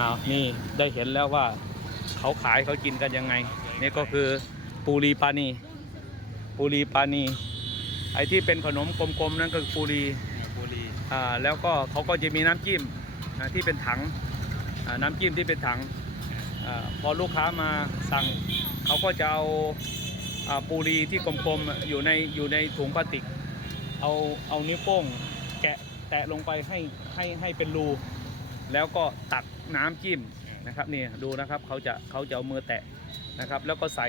อ้าวนี่ได้เห็นแล้วว่าเขาขายเขากินกันยังไง นี่ก็คือปูรีปานีปูรีปานีไอ้ที่เป็นขนมกลมๆนั่นก็คือปูรีบุรีอ่าแล้วก็เขาก็จะมีน้ำจิ้มอ่าที่เป็นถังอ่าน้ำจิ้มที่เป็นถังอาพอลูกค้ามาสั่งเขาก็จะเอาอ่าปูรีที่กลมๆอยู่ในอยู่ในถุงพลาสติก เอาเอานิ้วโป้งแกะแตะลงไปให้ให้ให้เป็นรู แล้วก็ตักน้ำจิ้มนะครับนี่ดูนะครับเขาจะเขาจะเอามือแตะนะครับ แล้วก็ใส่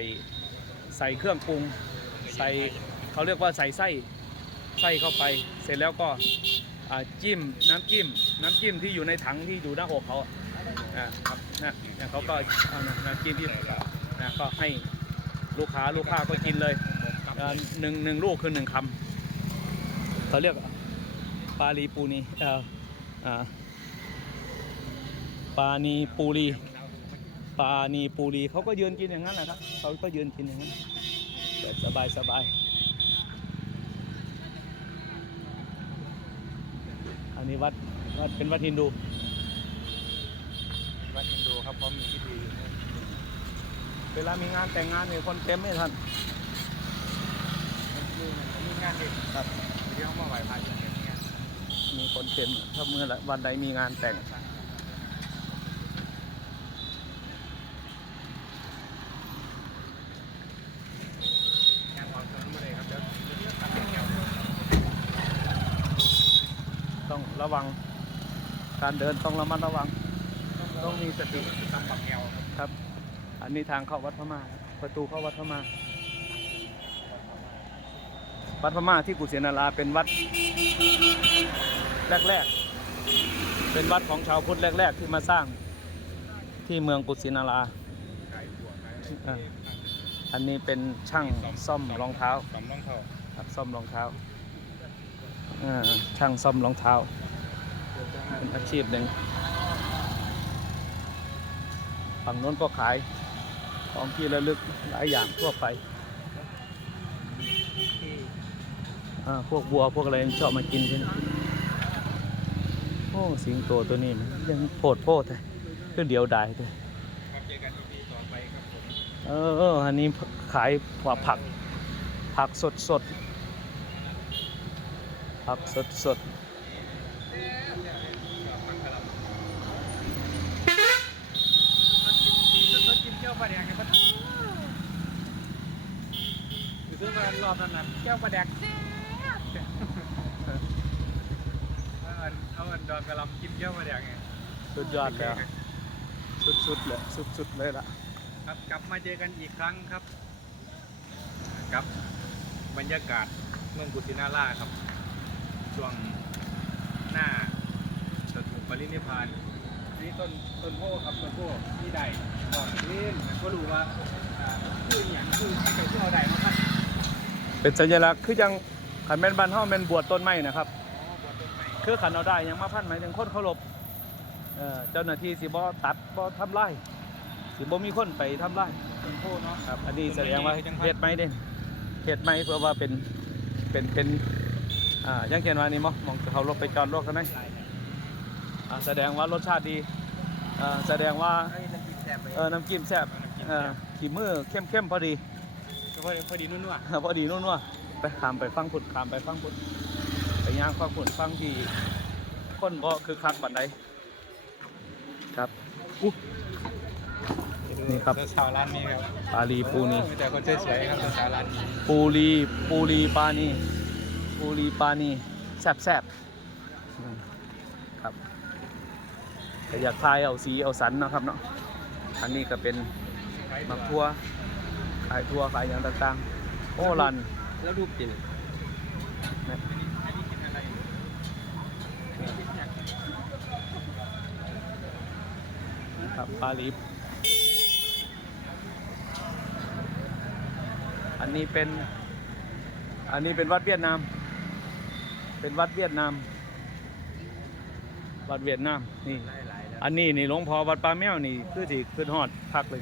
ใส่เครื่องปรุง ใส่เขาเรียกว่าใส่ไส้ไส้เข้าไป เสร็จแล้วก็จิ้มน้ำจิ้ม น้ำจิ้มที่อยู่ในถังที่อยู่หน้าอกเขาอ่าครับนะเนี่ยเขาก็เอานะน้ำจิ้มที่นะก็ให้ลูกค้าลูกค้าก็กินเลยอ่าหนึ่งหนึ่งลูกคือหนึ่งคำเขาเรียกปาลีปูนีเอ่ออ่า ปานีปูรีปานีปูรีเขาก็ยืนกินอย่างนั้นแหละครับเขาก็ยืนกินอย่างนั้นแบบสบายสบายอันนี้วัดวัดเป็นวัดฮินดูวัดฮินดูครับเขามีพิธีเวลามีงานแต่งงานเนี่ยคนเต็มไม่ทันมีมีงานเด็กครับที่เขามาไหว้พระอย่างเงี้ยมีคนเต็มถ้าเมื่อไหร่วันใดมีงานแต่งงานของถนนมาเลยครับเดี๋ยวเดี๋ยวตัดเป็นแถว ต้องระวัง การเดินต้องระมัดระวัง ต้องมีสติทำปักแถวครับครับ อันนี้ทางเข้าวัดพม่าครับประตูเข้าวัดพม่า วัดพม่าที่กุศินาราเป็นวัด แรกๆ เป็นวัดของชาวพุทธแรก ๆ ที่มาสร้างที่เมืองกุศินาราขายบัวขายอ่าอันนี้เป็นช่างซ่อมรองเท้าซ่อมรองเท้า ครับซ่อมรองเท้าอ่า ช่างซ่อมรองเท้า เป็นอาชีพหนึ่งฝั่งโน้นก็ขายของที่ระลึกหลายอย่างทั่วไป พวกวัวพวกอะไรชอบมากินใช่ไหมโอ้สิงโตตัวนี้ยังโพดโพดเลยคือเดียวดายเลยเจอกันที่ต่อไปครับผมเออเอออันนี้ขายผักผักผักสดสด ผักสดสดรถกินเที่ยวปลาแดกเนี่ยมันคือซื้อมารอบนั้นนั้นเที่ยวปลาแดกแซ่บเอาอันเอาอันดอกกระหลำกินเที่ยวปลาแดกไงสุดยอดแล้วสุดสุดๆเลยสุดสุดๆเลยล่ะ ครับกลับมาเจอกันอีกครั้งครับกับบรรยากาศเมืองกุชินาราครับ ช่วงหน้าสถูปปรินิพพานนี่ต้นต้นโพครับต้นโพที่ใดตอนนี้ก็รู้ว่าอ่าคืออย่างคือใครที่เอาใดมาพันเป็นสัญลักษณ์คือยังขันแม่นบ้านเฮาแม่นบวชต้นไม้นะครับ อ๋อบวชต้นไม้คือขันเอาได้ยังมาพันหมายถึงคนเคารพเอ่อเจ้าหน้าที่สิบ่ตัดบ่ทำลายสิบ่มีคนไปทำลายต้นโพเนาะ ครับ อันนี้แสดงว่าต้นไม้เฮ็ดไม้เด้เฮ็ดไม้เพื่อว่าเป็นเป็นเป็น อ่าอยังเขียนว่านี่มั้งมองเขารถไปจอดรถกันไหมอ่าแสดงว่ารสชาติดีอ่าแสดงว่าเอ้ยน้ำจิ้มแซ่บไปเออน้ำจิ้มแซ่บเออขีมือเข้มเข้มๆพอดีพอดีพอดีนุ่นๆพอดีนุ่นๆไปขามไปฟังพุ่นขามไปฟังพุ่นไปย่างฟังพุ่นฟังที่คนบ่คือคักบันไดครับอุ๊นี่ครับชาวร้านนี้ครับปาลีปูนีมีแต่คนสวยๆครับชาวร้านนี้ปูรีปูรีปานี ปูรีปานีแซบแซบอืมครับแต่อยากทายเอาสีเอาสันเนาะครับเนาะอันนี้ก็เป็นมักทั่วขายทั่วขายอย่างต่างๆ โอ้รันแล้วรูปจริงนะนะครับปาลีอันนี้เป็น อันนี้เป็นวัดเวียดนาม เป็นวัดเวียดนาม วัดเวียดนาม นี่หลายๆแล้วอันนี้นี่หลวงพ่อวัดปลาแมวนี่คือสิขึ้นฮอดพักเลย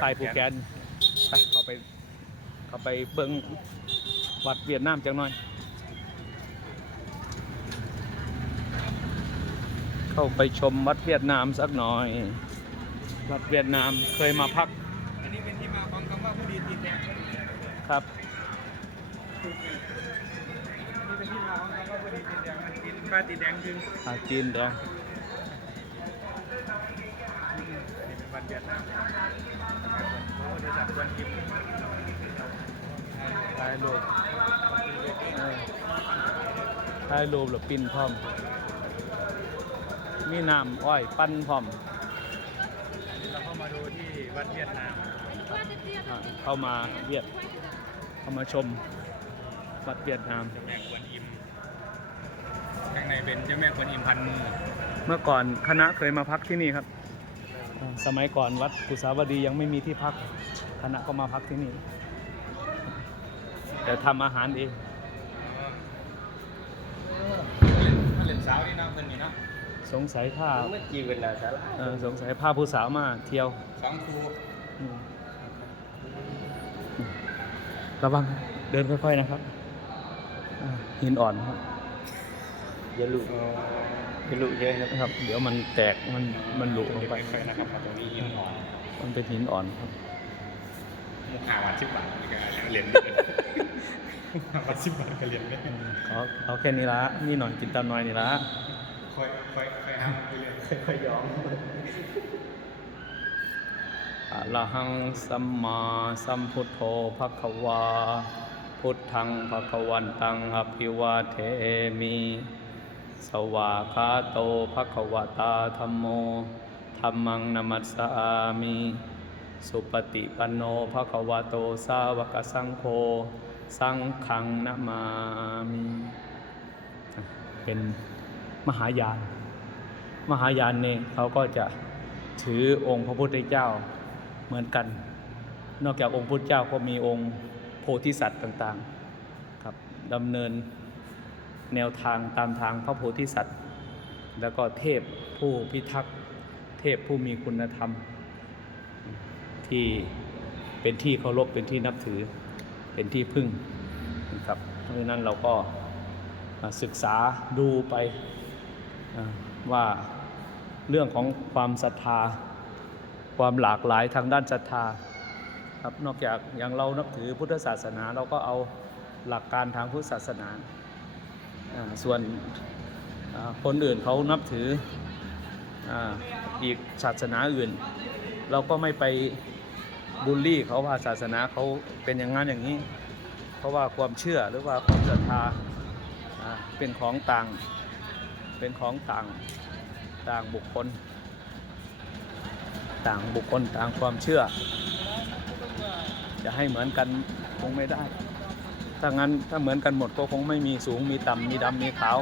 ไปภูแกนไปเข้าไปเข้าไปเบิ่งวัดเวียดนามจังหน่อยคเข้าไปชมวัดเวียดนามสักหน่อย วัดเวียดนามเคยมาพัก อันนี้เป็นที่มาของคำว่าผู้ดีตีนแดงครับนี่ เป็นที่มาของคำว่าผู้ดีตีนแดงมันกินปลาตีนแดงจึงอาจีนแดงนี่เป็นวันเวียดนามโอ้เดี๋ยวจับวันกิมถ่ายรูปเออถ่ายรูปหรือปิ้นพร้อม มีน้ำอ้อยปั้นพร้อมเราเข้ามาดูที่วัดเวียดนามอ่าเข้ามาเวียดเข้ามาชม วัดเวียดนาม เจ้าแม่กวนอิม ข้างในเป็นเจ้าแม่กวนอิมพันมือเมื่อก่อนคณะเคยมาพักที่นี่ครับอ่าสมัยก่อนวัดกุสาวดียังไม่มีที่พัก คณะก็มาพักที่นี่ แต่ทำอาหารเอง ถ้าเล่นสาวนี่เนาะเพิ่นนี่เนาะสงสัยผ้าไม่จีเป็นอะไรสาระเออสงสัยผ้าผู้สาวมาเที่ยวสองครูอืมระวังเดินค่อยๆนะครับอ่า หินอ่อนครับอย่าลุอย่าลุเยอะนะนะครับ เดี๋ยวมันแตกมันมันหลุลงไปไปไปนะครับมาตรงนี้หินหอมมันเป็นหินอ่อนครับมุกหาวันสิบบาทนี่ก็เหรียญหาวันสิบบาทก็เหรียญได้เขาเขาแค่นี้ละนี่หนอนกินตามน้อยนี่ละค่อยค่อยค่อยหาไปเรื่อยค่อยยอมอะระหังสัมมาสัมพุทโธภควา พุทธังภควันตังอภิวาเทมิสวาคาโตภควตาธรรมโมธรรมังนัมัสสามิสุปฏิปันโนภควโตสาวกสังโฆสังฆังนามามิเป็นมหายาน มหายานเนี่ยเขาก็จะถือองค์พระพุทธเจ้าเหมือนกัน นอกจากองค์พุทธเจ้าก็มีองค์ ธิสัตว์ต่างๆครับดำเนินแนวทางตามทางพระโพธิสัตว์ แล้วก็เทพผู้พิทักษ์เทพผู้มีคุณธรรม ที่เป็นที่เคารพเป็นที่นับถือเป็นที่พึ่งนะครับเพราะฉะนั้นเราก็มาศึกษาดูไปว่าเรื่องของความศรัทธา ความหลากหลายทางด้านศรัทธา ครับนอกจากอย่างเรานับถือพุทธศาสนาเราก็เอาหลักการทางพุทธศาสนา ส่วนคนอื่นเขานับถืออีกศาสนาอื่น เราก็ไม่ไปบูลลี่เขาว่าศาสนาเขาเป็นอย่างนั้นอย่างนี้ เพราะว่าความเชื่อหรือว่าความศรัทธาเป็นของต่างเป็นของต่างต่างบุคคล ต่างบุคคลต่างความเชื่อ จะให้เหมือนกันคงไม่ได้ ถ้างั้นถ้าเหมือนกันหมดก็คงไม่มีสูงมีต่ำมีดำมีขาว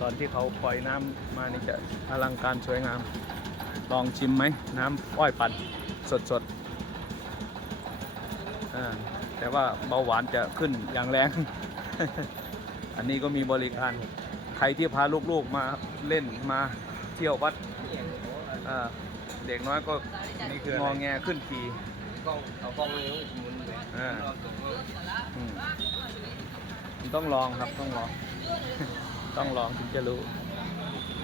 ตอนที่เขาปล่อยน้ำมานี่จะอลังการสวยงาม ลองชิมไหมน้ำอ้อยปั่นสดสดแต่ว่าเบาหวานจะขึ้นอย่างแรง อันนี้ก็มีบริการ ใครที่พาลูกๆมาเล่นมาเที่ยววัด อ่าเด็กน้อยก็นี่คืองอะอไรแงขึ้นขี่กล้องเอากล้องนิ้วหมุนไปอ่าเอาตรงนั้นอืมต้องลองครับต้องลอง ต้องลองถึงจะรู้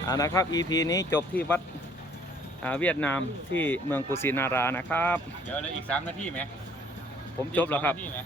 อ่านะครับ EP นี้จบที่วัดอ่าเวียดนามที่เมืองกุสินารานะครับ เดี๋ยวเหลืออีกสามนาทีไหมผมจบแล้วครับ อีกสองนาทีไหม